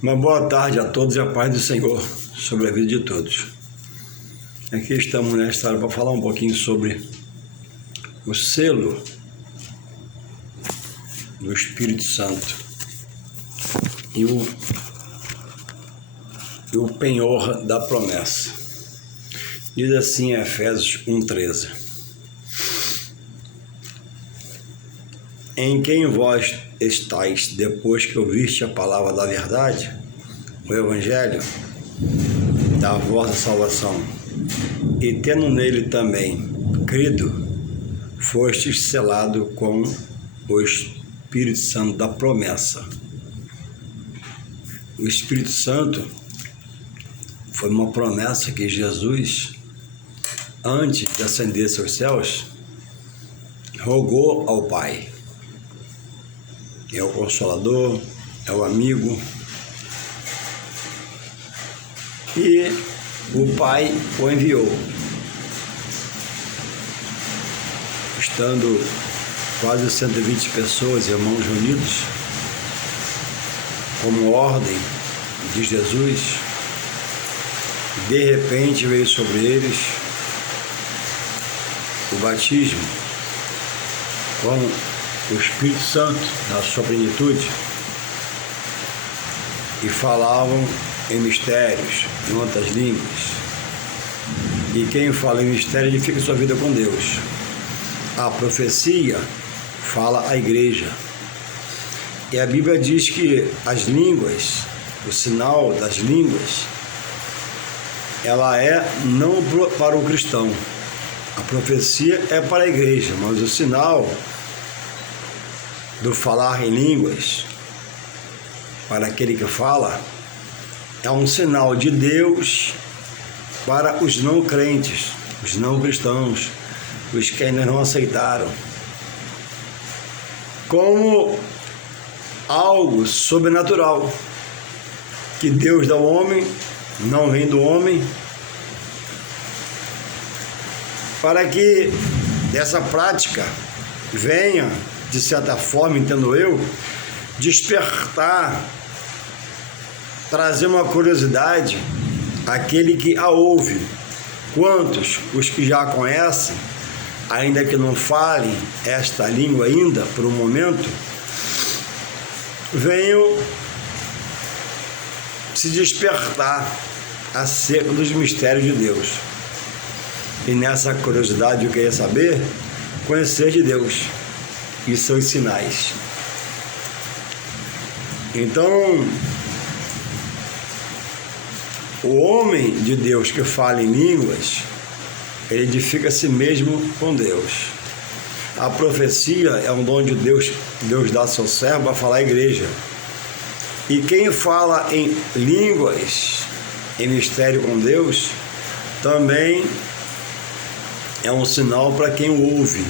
Uma boa tarde a todos e a paz do Senhor sobre a vida de todos. Aqui estamos nesta hora para falar um pouquinho sobre o selo do Espírito Santo e o penhor da promessa. Diz assim em Efésios 1:13: Em quem vós estáis, depois que ouviste a palavra da verdade, o Evangelho da vossa salvação, e tendo nele também crido, fostes selado com o Espírito Santo da promessa. O Espírito Santo foi uma promessa que Jesus, antes de ascender aos céus, rogou ao Pai. É o Consolador, é o amigo. E o Pai o enviou. Estando quase 120 pessoas, irmãos reunidos, como ordem de Jesus, de repente veio sobre eles o batismo com o Espírito Santo na sua plenitude, e falavam em mistérios, em outras línguas. E quem fala em mistério edifica sua vida com Deus. A profecia fala à igreja. E a Bíblia diz que as línguas, o sinal das línguas, ela é não para o cristão. A profecia é para a igreja, mas o sinal do falar em línguas, para aquele que fala, é um sinal de Deus para os não crentes, os não cristãos, os que ainda não aceitaram, como algo sobrenatural, que Deus dá ao homem, não vem do homem, para que dessa prática venha, de certa forma, entendo eu, despertar, trazer uma curiosidade àquele que a ouve. Quantos, os que já conhecem, ainda que não falem esta língua ainda, por um momento, venham se despertar acerca dos mistérios de Deus. E nessa curiosidade eu queria saber, conhecer de Deus e seus sinais. Então, o homem de Deus que fala em línguas, ele edifica a si mesmo com Deus. A profecia é um dom de Deus, Deus dá ao seu servo a falar à igreja. E quem fala em línguas, em mistério com Deus, também é um sinal para quem o ouve,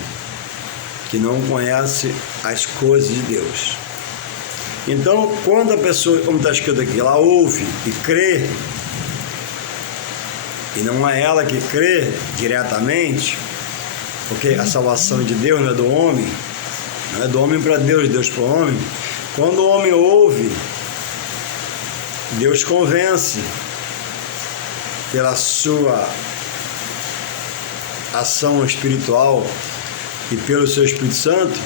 que não conhece as coisas de Deus. Então, quando a pessoa, como está escrito aqui, ela ouve e crê, e não é ela que crê diretamente, porque a salvação de Deus não é do homem, não é do homem para Deus, Deus para o homem. Quando o homem ouve, Deus convence pela sua ação espiritual e pelo seu Espírito Santo,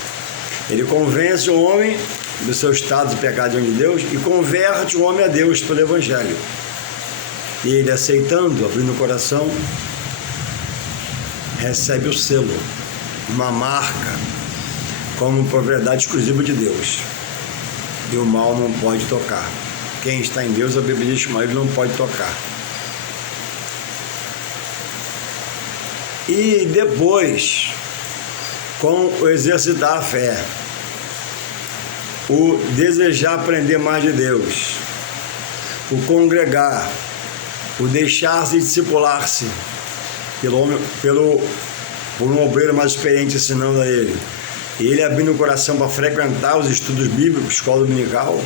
ele convence o homem do seu estado de pecado diante de Deus e converte o homem a Deus pelo Evangelho. E ele, aceitando, abrindo o coração, recebe o selo, uma marca, como propriedade exclusiva de Deus. E o mal não pode tocar. Quem está em Deus, a Bíblia diz que ele não pode tocar. E depois, com o exercitar a fé, o desejar aprender mais de Deus, o congregar, o deixar-se discipular-se por um obreiro mais experiente ensinando a ele, e ele abrindo o coração para frequentar os estudos bíblicos, escola dominical,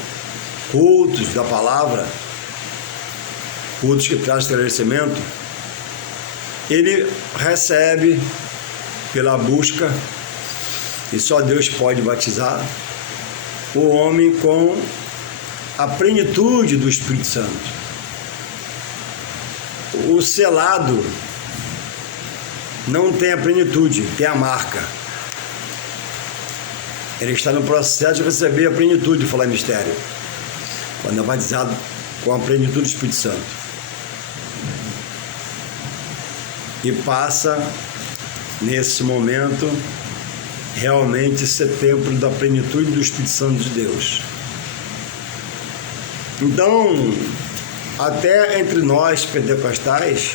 cultos da palavra, cultos que trazem esclarecimento, ele recebe pela busca, e só Deus pode batizar o homem com a plenitude do Espírito Santo. O selado não tem a plenitude, tem a marca. Ele está no processo de receber a plenitude de falar em mistério, quando é batizado com a plenitude do Espírito Santo. E passa, nesse momento, realmente ser templo da plenitude do Espírito Santo de Deus. Então, até entre nós pentecostais,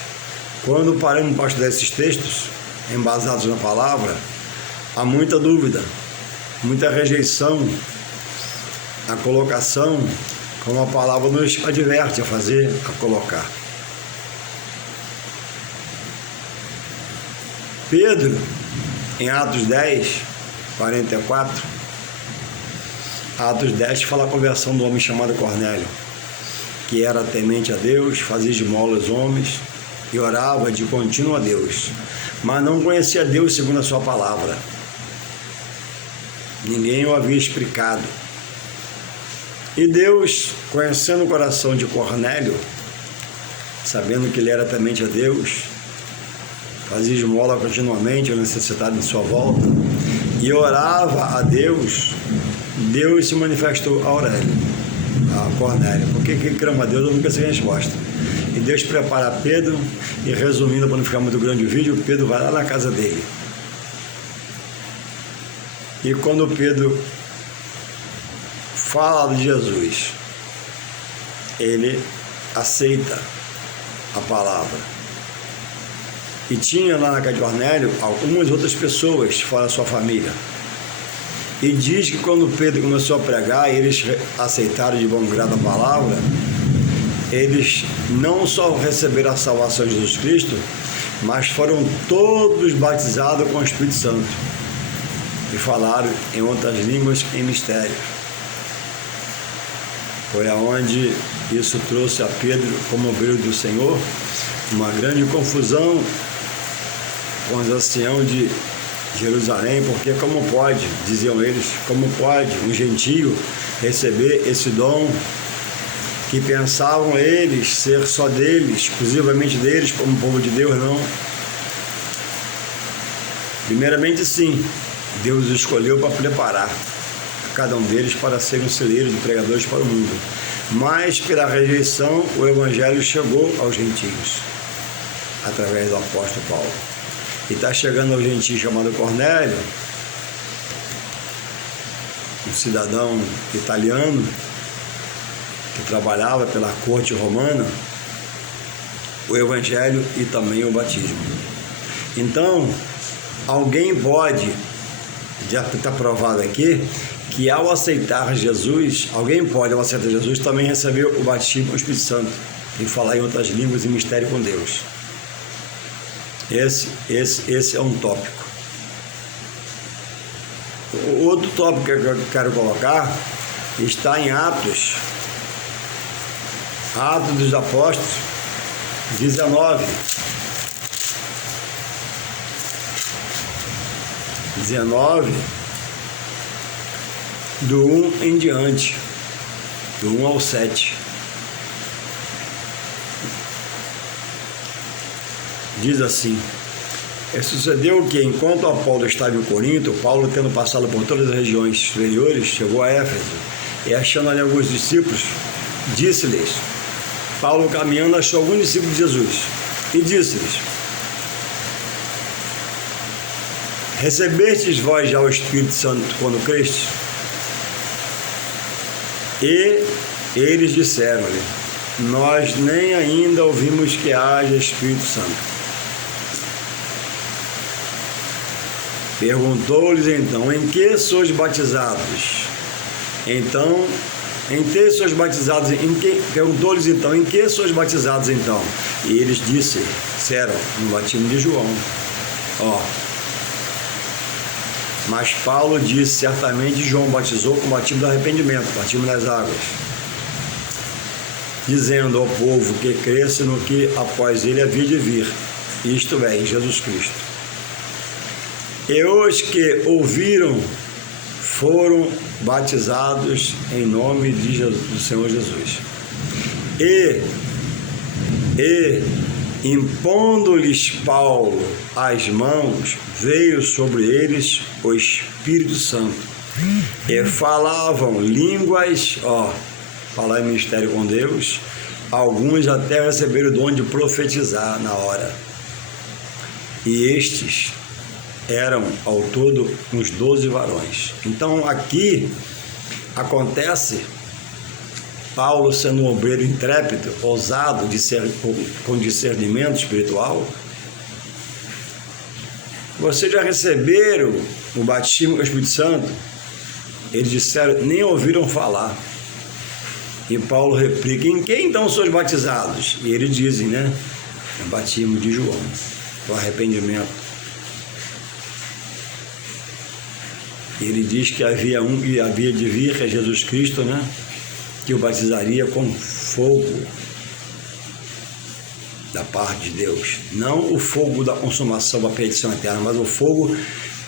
quando paramos para estudar esses textos, embasados na palavra, há muita dúvida, muita rejeição à colocação, como a palavra nos adverte a fazer, a colocar. Pedro, em Atos 10, 44, Atos 10 fala a conversão do homem chamado Cornélio, que era temente a Deus, fazia esmola aos homens e orava de contínuo a Deus, mas não conhecia Deus segundo a sua palavra. Ninguém o havia explicado. E Deus, conhecendo o coração de Cornélio, sabendo que ele era temente a Deus, fazia esmola continuamente ao necessitado em sua volta e orava a Deus, Deus se manifestou a Aurélio, a Cornélio, porque quem clama a Deus nunca sem resposta. E Deus prepara Pedro, e resumindo, para não ficar muito grande o vídeo, Pedro vai lá na casa dele. E quando Pedro fala de Jesus, ele aceita a palavra. E tinha lá na casa de Cornélio algumas outras pessoas fora da sua família. E diz que quando Pedro começou a pregar e eles aceitaram de bom grado a palavra, eles não só receberam a salvação de Jesus Cristo, mas foram todos batizados com o Espírito Santo e falaram em outras línguas em mistério. Foi aonde isso trouxe a Pedro, como obreiro do Senhor, uma grande confusão com os anciãos de Jerusalém, porque como pode, diziam eles, como pode um gentio receber esse dom que pensavam eles ser só deles, exclusivamente deles, como povo de Deus? Não. Primeiramente, sim, Deus os escolheu para preparar cada um deles para serem celeiros de pregadores para o mundo. Mas, pela rejeição, o Evangelho chegou aos gentios, através do apóstolo Paulo. E está chegando ao gentio chamado Cornélio, um cidadão italiano, que trabalhava pela corte romana, o Evangelho e também o batismo. Então, alguém pode, já está provado aqui, que ao aceitar Jesus, alguém pode, ao aceitar Jesus, também receber o batismo com o Espírito Santo e falar em outras línguas e mistério com Deus. Esse é um tópico. O outro tópico que eu quero colocar está em Atos dos Apóstolos 19. 19, do 1 em diante, do 1 ao 7. Diz assim: sucedeu que, enquanto Apolo estava em Corinto, Paulo, tendo passado por todas as regiões exteriores, chegou a Éfeso, e achando ali alguns discípulos, disse-lhes, Paulo caminhando achou alguns discípulos de Jesus, e disse-lhes, recebestes vós já o Espírito Santo quando crestes? E eles disseram-lhe, nós nem ainda ouvimos que haja Espírito Santo. Perguntou-lhes então, em que sois batizados? Perguntou-lhes então, em que sois batizados então? E eles disseram, no batismo de João. Mas Paulo disse, certamente João batizou com o batismo do arrependimento, batismo nas águas, dizendo ao povo que cresce no que após ele havia de vir, isto é, em Jesus Cristo. E os que ouviram foram batizados em nome de Jesus, do Senhor Jesus. E impondo-lhes Paulo as mãos, veio sobre eles o Espírito Santo, e falavam línguas, falar em mistério com Deus, alguns até receberam o dom de profetizar na hora. E estes eram ao todo uns 12 varões. Então aqui acontece Paulo sendo um obreiro intrépido, ousado, com discernimento espiritual. Vocês já receberam o batismo com o Espírito Santo? Eles disseram, nem ouviram falar. E Paulo replica, em quem então sois batizados? E eles dizem, o batismo de João, o arrependimento. Ele diz que havia um que havia de vir, que é Jesus Cristo, que o batizaria com fogo da parte de Deus. Não o fogo da consumação, da perdição eterna, mas o fogo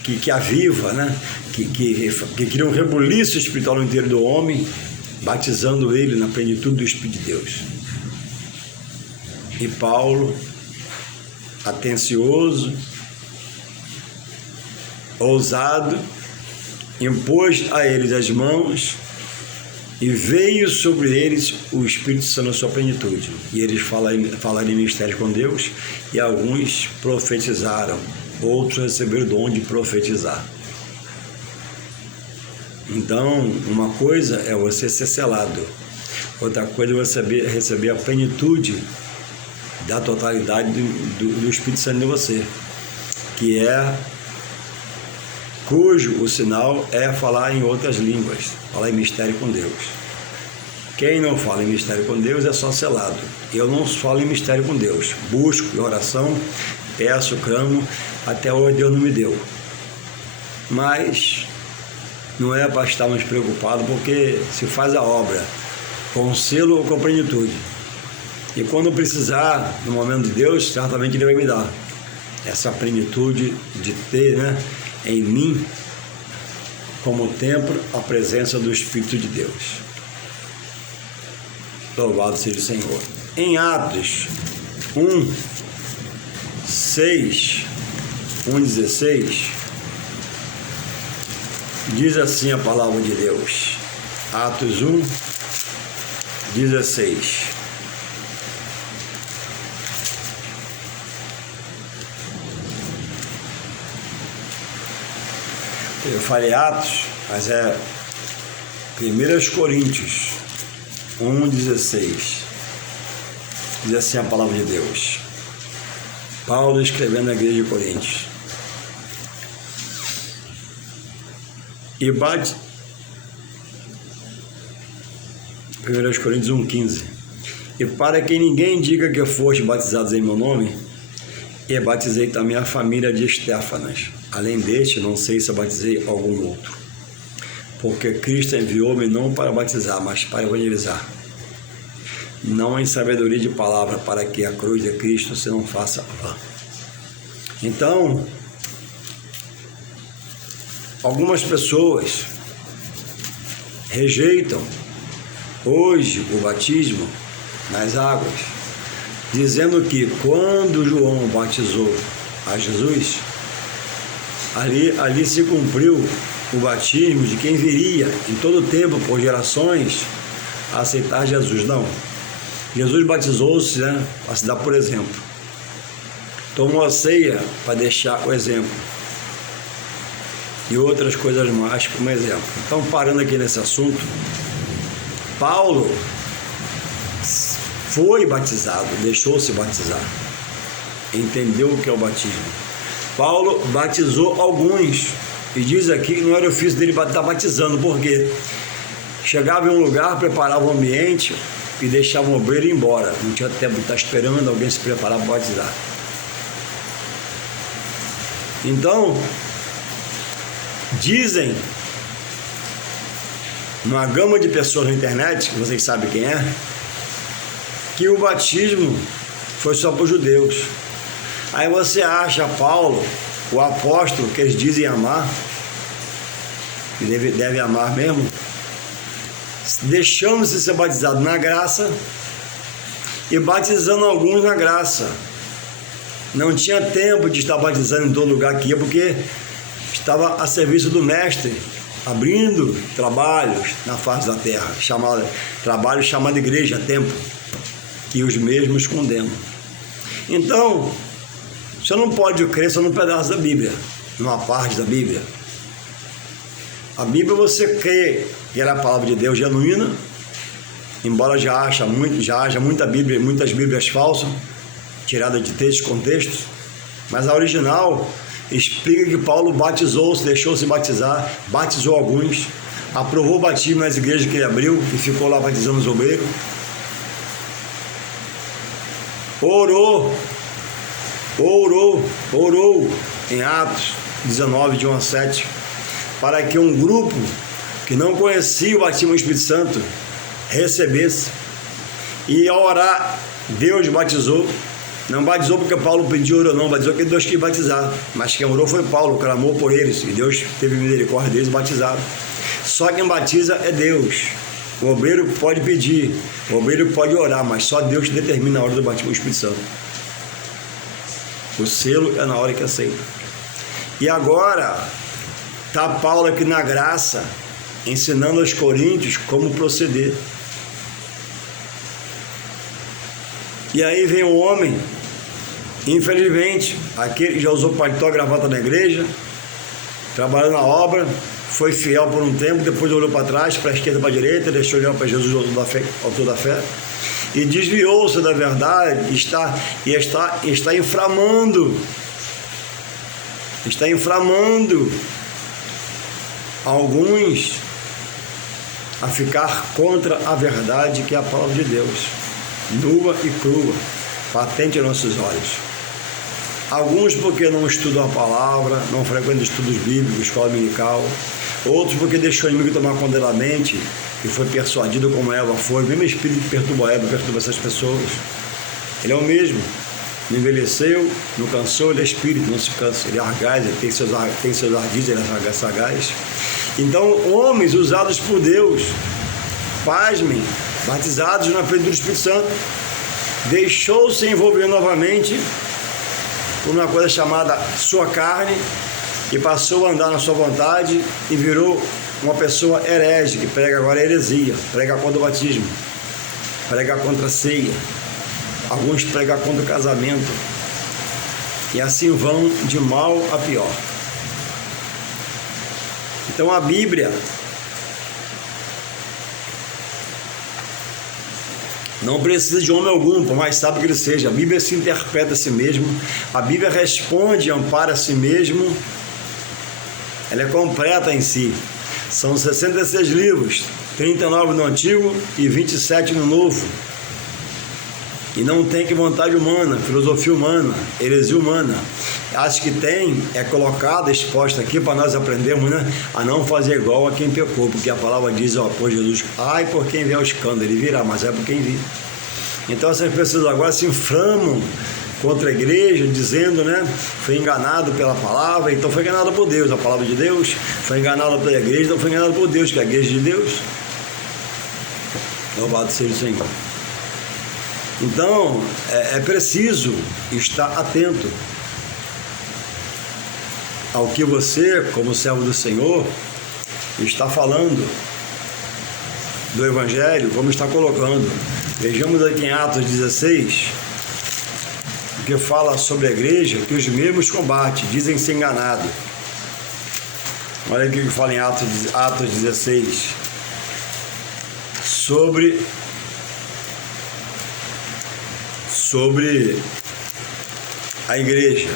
que aviva, que cria um rebuliço espiritual no interior do homem, batizando ele na plenitude do Espírito de Deus. E Paulo, atencioso, ousado, impôs a eles as mãos e veio sobre eles o Espírito Santo na sua plenitude. E eles falaram em mistério com Deus, e alguns profetizaram, outros receberam o dom de profetizar. Então, uma coisa é você ser selado, outra coisa é você receber a plenitude da totalidade do Espírito Santo em você, cujo o sinal é falar em outras línguas, falar em mistério com Deus. Quem não fala em mistério com Deus é só selado. Eu não falo em mistério com Deus, busco em oração, peço, clamo, até hoje Deus não me deu. Mas não é para estarmos preocupados, porque se faz a obra com selo ou com plenitude. E quando precisar, no momento de Deus, certamente Ele vai me dar essa plenitude de ter, em mim, como templo, a presença do Espírito de Deus. Louvado seja o Senhor. Em Atos 1:16, diz assim a palavra de Deus. Atos 1:16. Eu falei Atos, mas é 1 Coríntios 1:16. Diz assim a palavra de Deus. Paulo escrevendo à igreja de Coríntios. E 1 Coríntios 1:15. E para que ninguém diga que foste batizados em meu nome, e batizei também a família de Estéfanas. Além deste, não sei se eu batizei algum outro. Porque Cristo enviou-me não para batizar, mas para evangelizar. Não em sabedoria de palavra, para que a cruz de Cristo se não faça vã. Então, algumas pessoas rejeitam hoje o batismo nas águas, dizendo que quando João batizou a Jesus, ali se cumpriu o batismo de quem viria em todo o tempo, por gerações, a aceitar Jesus. Não. Jesus batizou-se, para se dar por exemplo. Tomou a ceia para deixar o exemplo. E outras coisas mais como exemplo. Então, parando aqui nesse assunto, Paulo foi batizado, deixou-se batizar. Entendeu o que é o batismo. Paulo batizou alguns, e diz aqui que não era ofício dele estar batizando, porque chegava em um lugar, preparava o ambiente e deixava o obreiro ir embora. Não tinha tempo de estar esperando alguém se preparar para batizar. Então, dizem uma gama de pessoas na internet, que vocês sabem quem é, que o batismo foi só para os judeus. Aí você acha Paulo, o apóstolo que eles dizem amar, que deve amar mesmo, deixando-se ser batizado na graça e batizando alguns na graça. Não tinha tempo de estar batizando em todo lugar que ia, porque estava a serviço do Mestre, abrindo trabalhos na face da terra, trabalho chamado igreja, templo, que os mesmos condenam. Então, você não pode crer só num pedaço da Bíblia, numa parte da Bíblia. A Bíblia você crê que ela é a palavra de Deus genuína, embora já haja muitas Bíblias falsas, tiradas de textos e contextos, mas a original explica que Paulo batizou-se, deixou-se batizar, batizou alguns, aprovou o batismo nas igrejas que ele abriu e ficou lá batizando os obreiros. Orou em Atos 19, de 1 a 7, para que um grupo que não conhecia o batismo do Espírito Santo recebesse. E ao orar, Deus batizou. Não batizou porque Paulo pediu, orou, não, batizou porque Deus quis batizar. Mas quem orou foi Paulo, clamou por eles, e Deus teve misericórdia deles e batizaram. Só quem batiza é Deus. O obreiro pode pedir, o obreiro pode orar, mas só Deus determina a hora do batismo do Espírito Santo. O selo é na hora que aceita. E agora está Paulo aqui na graça, ensinando aos coríntios como proceder. E aí vem o homem, infelizmente, aquele que já usou paletó e gravata na igreja, trabalhando na obra, foi fiel por um tempo, depois olhou para trás, para a esquerda, para a direita, deixou olhar para Jesus, autor da fé, e desviou-se da verdade, está inflamando alguns a ficar contra a verdade, que é a palavra de Deus, nua e crua, patente aos nossos olhos. Alguns porque não estudam a palavra, não frequentam estudos bíblicos, escola dominical. Outros porque deixou o inimigo tomar conta da mente e foi persuadido como Eva foi. O mesmo espírito que perturba Eva, perturba essas pessoas. Ele é o mesmo. Não envelheceu, não cansou, ele é espírito, não se cansa. Ele é argaz, ele tem seus ardis, ele é sagaz. Então, homens usados por Deus, pasmem, batizados na plenitude do Espírito Santo, deixou-se envolver novamente por uma coisa chamada sua carne e passou a andar na sua vontade e virou uma pessoa herege, que prega agora a heresia, prega contra o batismo, prega contra a ceia, alguns pregam contra o casamento, e assim vão de mal a pior. Então a Bíblia não precisa de homem algum, por mais sábio que ele seja. A Bíblia se interpreta a si mesmo, a Bíblia responde e ampara a si mesmo, ela é completa em si. São 66 livros, 39 no Antigo e 27 no Novo. E não tem que vontade humana, filosofia humana, heresia humana. Acho que tem, é colocada, exposta aqui para nós aprendermos, né, a não fazer igual a quem pecou, porque a palavra diz, ó, por Jesus, ai por quem vê o escândalo, ele virá, mas é por quem vive. Então essas pessoas agora se inflamam contra a igreja, dizendo, né, foi enganado pela palavra, então foi enganado por Deus, a palavra de Deus, foi enganado pela igreja, então foi enganado por Deus, que é a igreja de Deus. Louvado seja o Senhor. Então, é preciso estar atento ao que você, como servo do Senhor, está falando do Evangelho, como está colocando. Vejamos aqui em Atos 16, que fala sobre a igreja, que os mesmos combatem, dizem ser enganados. Olha aqui o que fala em Atos 16, sobre a igreja.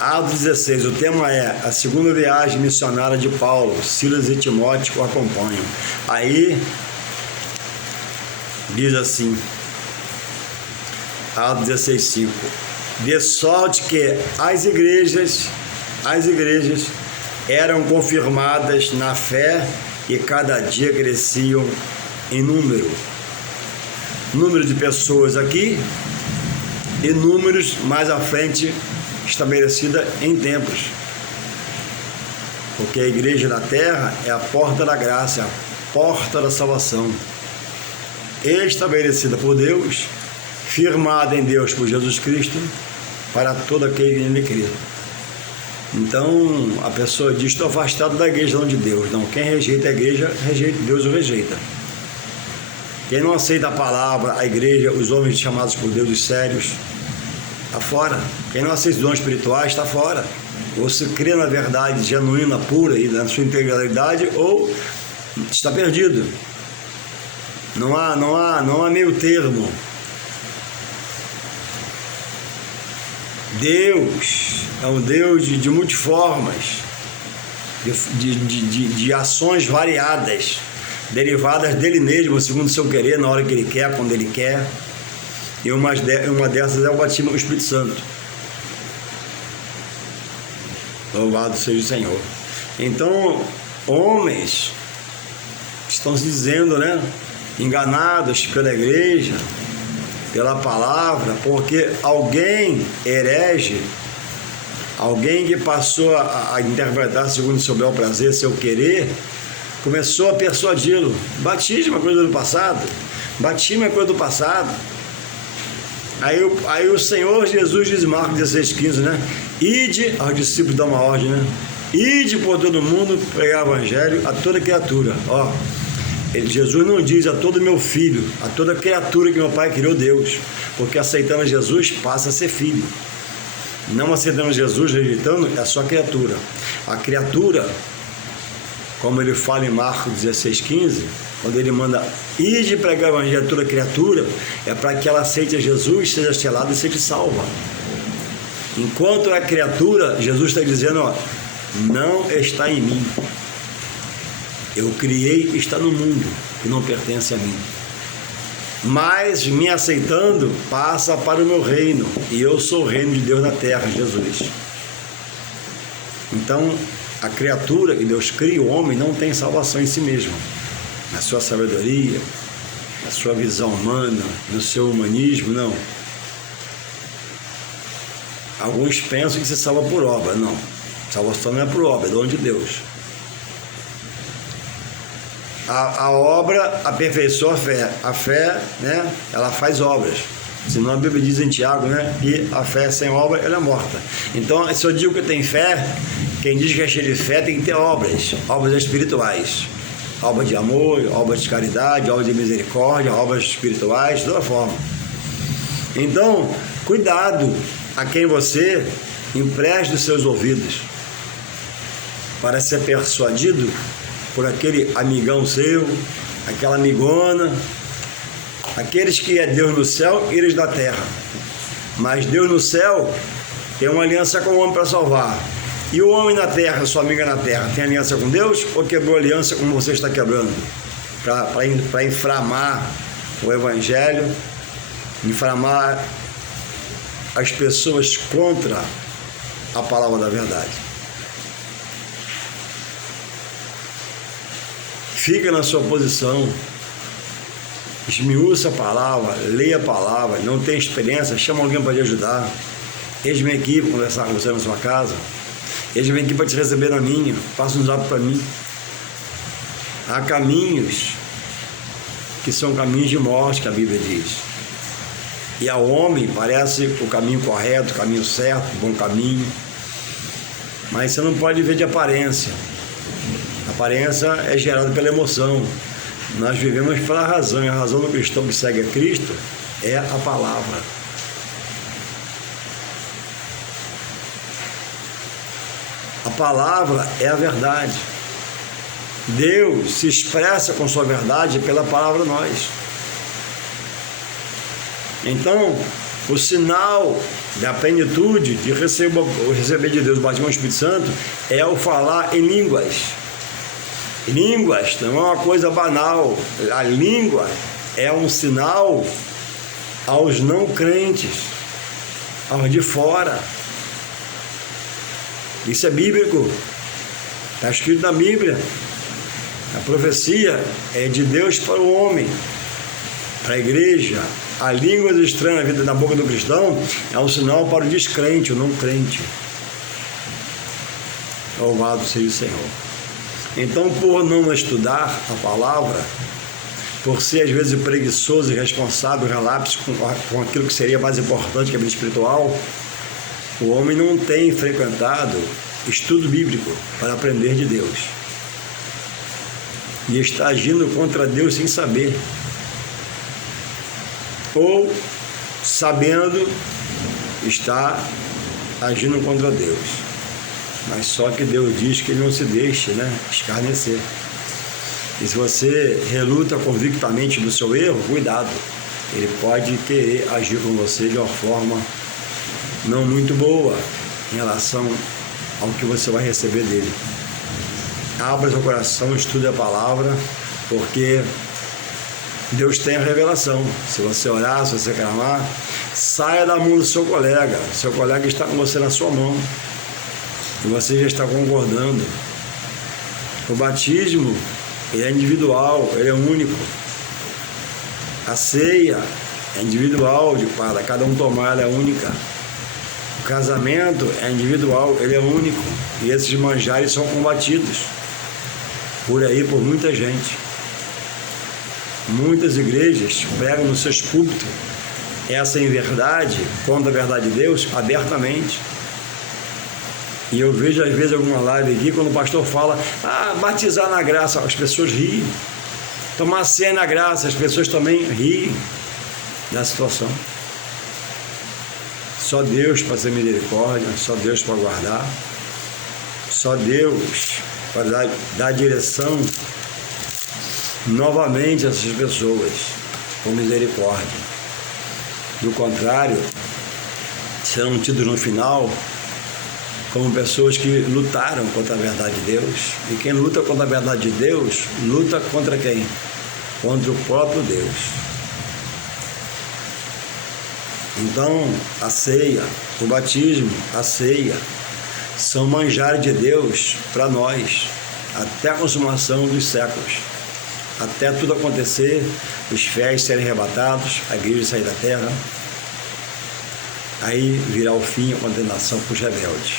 Atos 16, o tema é a segunda viagem missionária de Paulo, Silas e Timóteo o acompanham. Aí diz assim, Atos 16:5, de sorte que as igrejas eram confirmadas na fé e cada dia cresciam em número de pessoas aqui e números mais à frente estabelecida em templos. Porque a igreja na terra é a porta da graça, a porta da salvação, estabelecida por Deus, firmada em Deus por Jesus Cristo, para todo aquele que nele crê. Então, a pessoa diz: estou afastado da igreja, não de Deus. Não, quem rejeita a igreja, Deus o rejeita. Quem não aceita a palavra, a igreja, os homens chamados por Deus, os sérios, está fora. Quem não aceita os dons espirituais, está fora. Ou se crê na verdade genuína, pura e na sua integralidade, ou está perdido. Não há meio termo. Deus é um Deus de multiformas, de ações variadas, derivadas dele mesmo, segundo o seu querer, na hora que ele quer, quando ele quer. E uma dessas é o batismo do Espírito Santo. Louvado seja o Senhor. Então, homens estão se dizendo, né, enganados pela igreja, pela palavra, porque alguém herege, alguém que passou a interpretar segundo o seu bel prazer, seu querer, começou a persuadi-lo. Batismo é coisa do passado. Batismo é coisa do passado. Aí o Senhor Jesus diz em Marcos 16,15, né? Ide, aos discípulos dá uma ordem, né? Ide por todo mundo, pregar o evangelho a toda criatura. Ó, Jesus não diz a todo meu filho, a toda criatura que meu pai criou, Deus, porque aceitando Jesus passa a ser filho. Não aceitando Jesus, rejeitando, é só criatura. A criatura, como ele fala em Marcos 16,15, quando ele manda ir de pregar o evangelho a toda criatura, é para que ela aceite a Jesus, seja selada e seja salva. Enquanto é criatura, Jesus está dizendo, ó, não está em mim. Eu criei, está no mundo, que não pertence a mim. Mas, me aceitando, passa para o meu reino, e eu sou o reino de Deus na terra, Jesus. Então, a criatura que Deus cria, o homem, não tem salvação em si mesmo. Na sua sabedoria, na sua visão humana, no seu humanismo, não. Alguns pensam que se salva por obra. Não, salvação não é por obra, é dom de Deus. A obra aperfeiçoa a fé. A fé, né, ela faz obras. Senão a Bíblia diz em Tiago, né, que a fé sem obra, ela é morta. Então, se eu digo que tem fé, quem diz que é cheio de fé tem que ter obras espirituais. Obras de amor, obras de caridade, obras de misericórdia, obras espirituais, de toda forma. Então, cuidado a quem você empresta os seus ouvidos para ser persuadido por aquele amigão seu, aquela amigona, aqueles que é Deus no céu e eles na terra. Mas Deus no céu tem uma aliança com o homem para salvar. E o homem na terra, sua amiga na terra, tem aliança com Deus ou quebrou aliança como você está quebrando? Para inflamar o evangelho, inflamar as pessoas contra a palavra da verdade. Fica na sua posição, esmiúça a palavra, leia a palavra, não tem experiência, chama alguém para te ajudar. Eles vêm aqui para conversar com você na sua casa, eles vêm aqui para te receber na minha, passa um zap para mim. Há caminhos que são caminhos de morte, que a Bíblia diz. E ao homem parece o caminho correto, o caminho certo, o bom caminho. Mas você não pode ver de aparência. A aparência é gerada pela emoção. Nós vivemos pela razão, e a razão do cristão que segue a Cristo é a palavra. A palavra é a verdade. Deus se expressa com sua verdade pela palavra a nós. Então, o sinal da plenitude de receber de Deus o batismo do Espírito Santo é o falar em línguas. Línguas não é uma coisa banal. A língua é um sinal aos não crentes, aos de fora. Isso é bíblico, está escrito na Bíblia. A profecia é de Deus para o homem, para a igreja. A língua estranha na vida, na boca do cristão, é um sinal para o descrente, o não crente. Louvado seja o Senhor. Então, por não estudar a palavra, por ser às vezes preguiçoso, irresponsável, relapso com aquilo que seria mais importante que a vida espiritual, o homem não tem frequentado estudo bíblico para aprender de Deus. E está agindo contra Deus sem saber. Ou, sabendo, está agindo contra Deus. Mas só que Deus diz que Ele não se deixe, escarnecer. E se você reluta convictamente do seu erro, cuidado. Ele pode querer agir com você de uma forma não muito boa em relação ao que você vai receber dele. Abra seu coração, estude a palavra, porque Deus tem a revelação. Se você orar, se você clamar, saia da mão do seu colega. Seu colega está com você na sua mão e você já está concordando. O batismo, ele é individual, ele é único. A ceia é individual, para cada um tomar, ela é única. O casamento é individual, ele é único. E esses manjares são combatidos por aí por muita gente. Muitas igrejas pregam nos seus púlpitos essa inverdade contra a verdade de Deus abertamente. E eu vejo às vezes alguma live aqui, quando o pastor fala, batizar na graça, as pessoas riem. Tomar ceia na graça, as pessoas também riem da situação. Só Deus para ser misericórdia, só Deus para guardar, só Deus para dar direção novamente a essas pessoas com misericórdia. Do contrário, serão tidos no final como pessoas que lutaram contra a verdade de Deus. E quem luta contra a verdade de Deus, luta contra quem? Contra o próprio Deus. Então, a ceia, o batismo, a ceia, são manjares de Deus para nós, até a consumação dos séculos. Até tudo acontecer, os fiéis serem arrebatados, a igreja sair da terra, aí virá o fim, a condenação para os rebeldes.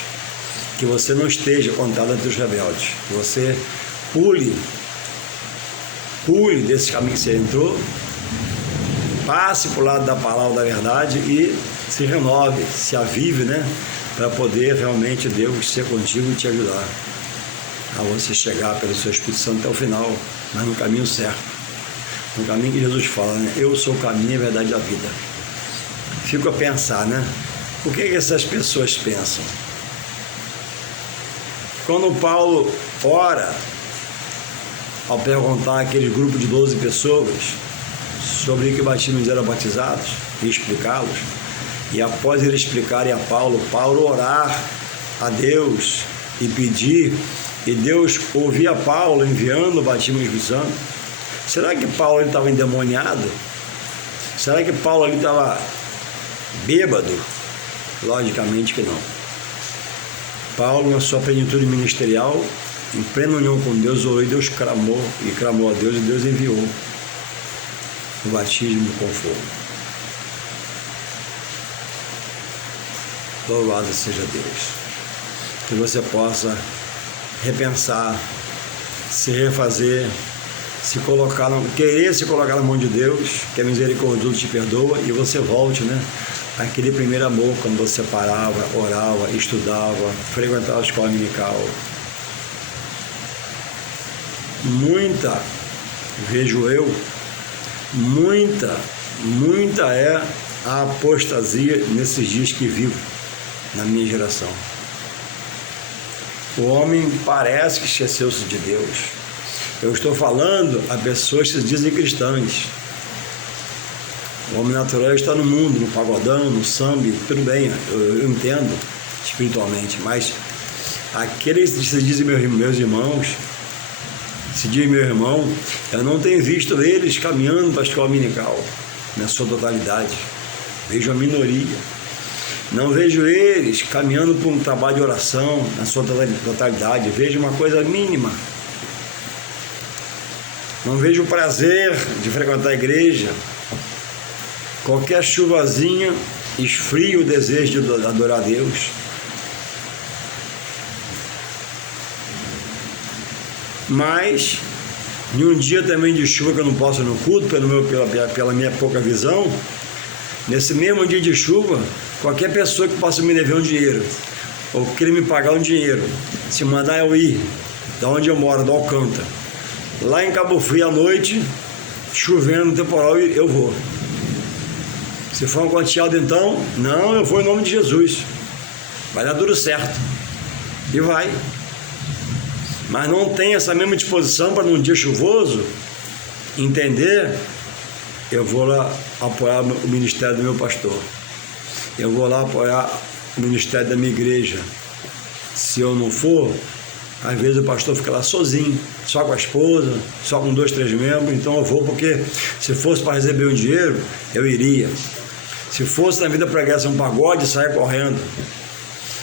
Que você não esteja contado entre os rebeldes, que você pule desse caminho que você entrou, passe para o lado da palavra da verdade e se renove, se avive, para poder realmente Deus ser contigo e te ajudar a você chegar pelo seu Espírito Santo até o final, mas no caminho certo, no caminho que Jesus fala, eu sou o caminho, a verdade e a vida. Fico a pensar, o que essas pessoas pensam? Quando Paulo ora, ao perguntar àquele grupo de 12 pessoas sobre que batismos eram batizados e explicá-los, e após eles explicarem a Paulo orar a Deus e pedir, e Deus ouvia Paulo enviando o batismo do Espírito Santo, será que Paulo estava endemoniado? Será que Paulo estava bêbado? Logicamente que não. Paulo, na sua plenitude ministerial, em plena união com Deus, orou e Deus clamou a Deus, e Deus enviou o batismo com fogo. Louvado seja Deus. Que você possa repensar, se refazer, querer se colocar na mão de Deus, que é misericordioso, te perdoa, e você volte, aquele primeiro amor, quando você parava, orava, estudava, frequentava a escola dominical. Vejo eu, muita é a apostasia nesses dias que vivo, na minha geração. O homem parece que esqueceu-se de Deus. Eu estou falando a pessoas que se dizem cristãs. O homem natural está no mundo, no pagodão, no samba, tudo bem, eu entendo espiritualmente, mas aqueles que se dizem meus irmãos, se diz meu irmão, eu não tenho visto eles caminhando para a escola dominical, na sua totalidade. Vejo a minoria. Não vejo eles caminhando por um trabalho de oração, na sua totalidade. Vejo uma coisa mínima. Não vejo o prazer de frequentar a igreja. Qualquer chuvazinha esfria o desejo de adorar a Deus. Mas, em um dia também de chuva que eu não posso ir no culto, pela minha pouca visão, nesse mesmo dia de chuva, qualquer pessoa que possa me dever um dinheiro, ou querer me pagar um dinheiro, se mandar eu ir, da onde eu moro, do Alcântara, lá em Cabo Frio à noite, chovendo, temporal, eu vou. Se for uma quantia alta, então, não, eu vou em nome de Jesus. Vai dar tudo certo. E vai. Mas não tem essa mesma disposição para num dia chuvoso entender, eu vou lá apoiar o ministério do meu pastor. Eu vou lá apoiar o ministério da minha igreja. Se eu não for, às vezes o pastor fica lá sozinho, só com a esposa, só com 2, 3 membros, então eu vou porque se fosse para receber um dinheiro, eu iria. Se fosse na vida pregressa um pagode, saia correndo.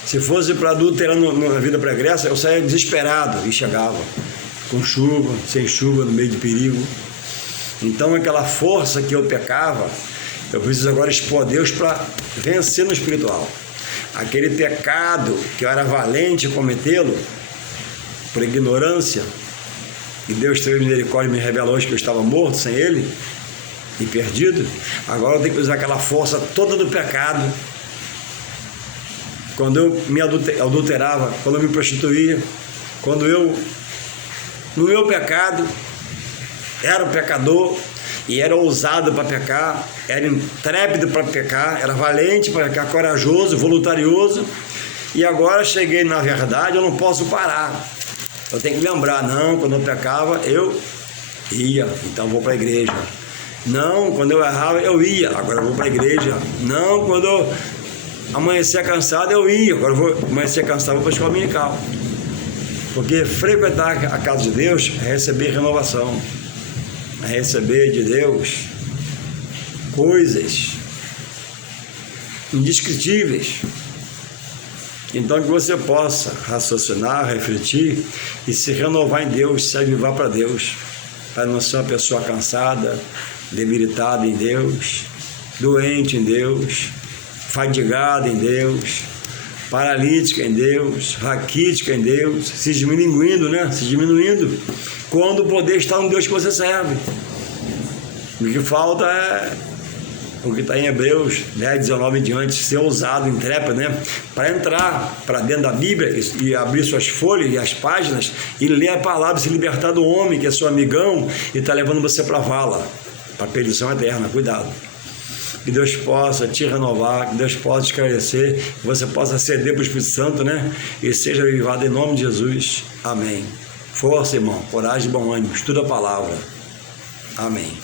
Se fosse para adulterar na vida pregressa, eu saía desesperado e chegava com chuva, sem chuva, no meio de perigo. Então aquela força que eu pecava, eu preciso agora expor a Deus para vencer no espiritual. Aquele pecado que eu era valente em cometê-lo, por ignorância, e Deus teve misericórdia e me revelou hoje que eu estava morto sem Ele e perdido. Agora eu tenho que usar aquela força toda do pecado. Quando eu me adulterava, quando eu me prostituía, quando eu, no meu pecado, era o pecador e era ousado para pecar, era intrépido para pecar, era valente para pecar, corajoso, voluntarioso, e agora cheguei na verdade, eu não posso parar. Eu tenho que lembrar, não, quando eu pecava, eu ia, então eu vou para a igreja. Não, quando eu errava, eu ia, agora eu vou para a igreja. Não, quando eu amanhecia cansado, eu ia, agora eu vou amanhecer cansado, vou para a escola dominical. Porque frequentar a casa de Deus é receber renovação, é receber de Deus coisas indescritíveis. Então que você possa raciocinar, refletir e se renovar em Deus, se avivar para Deus, para não ser uma pessoa cansada, debilitada em Deus, doente em Deus, fadigada em Deus, paralítica em Deus, raquítica em Deus, se diminuindo, né? Se diminuindo, quando o poder está no Deus que você serve. O que falta é o que está em Hebreus 10, 19 em diante, ser ousado, intrépido, né? Para entrar para dentro da Bíblia e abrir suas folhas e as páginas e ler a palavra, se libertar do homem que é seu amigão e está levando você para a vala, para a perdição eterna. Cuidado. Que Deus possa te renovar, que Deus possa te esclarecer, que você possa ceder para o Espírito Santo, né? E seja avivado em nome de Jesus. Amém. Força, irmão, coragem e bom ânimo. Estuda a palavra. Amém.